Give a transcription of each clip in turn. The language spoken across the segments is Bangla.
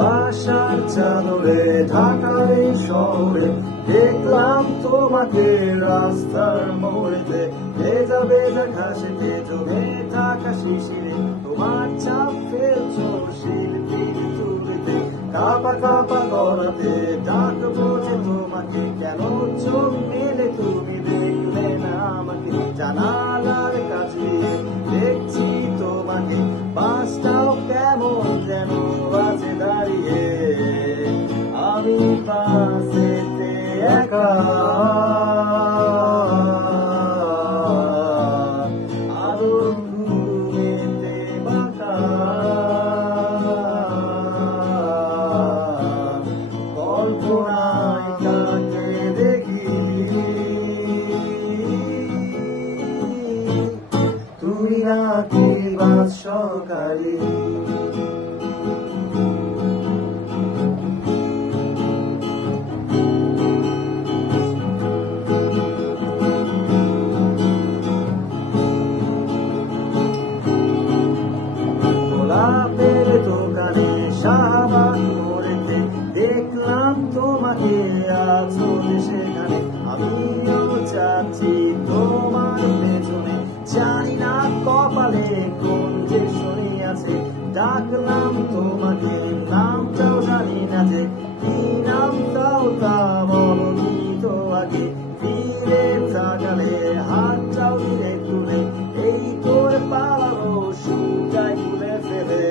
কুয়াশার চাদরে ঢাকায় শহরে দেখলাম তোমাকে রাস্তার মোড়েতে, ভেজা ভেজা ঘাসেতে জমে থাকা শিশিরে তোমার ছাপ ফেলছো শিল্পীর চুড়িতে। কাপা কাপা গলাতে ডাক বোঝে তোমাকে, কেন চোখ মেলে তুমি দেখলে না আমাকে? জানালার কাছে দেখছি তোমাকে, পাঁচটাও কেমন যেন আছে দাঁড়িয়ে, আমি পাশেতে একা। আলো ঘুমেতে বাঁকা, কল্পনায় কাকে দেখি, তুমি নাকি বাৎসকারী। গোলাপের দোকানে শাহবাগ মোড়েতে দেখলাম তোমাকে আছো সেখানে, আমিও যাচ্ছি তোমার পেছনে, জানি না কপালে কোন যে শনি আছে। ডাকলাম তোমাকে, নামটাও জানি না যে কি নাম, তাও তা বলনি তো আগে। ফিরে তাকালে হাতটাও ধীরে তুলে, এই তোর পালাবো সুটাই তুলে ফেলে,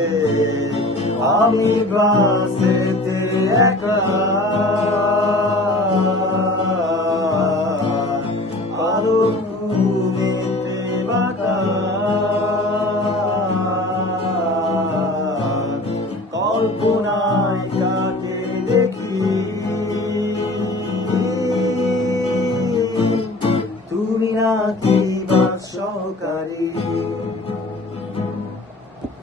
আমি বাসেতে একা। আলো ঘুমেতে বাঁকা, কল্পনায় কাকে দেখি, তুমি নাকি বাৎসকারী।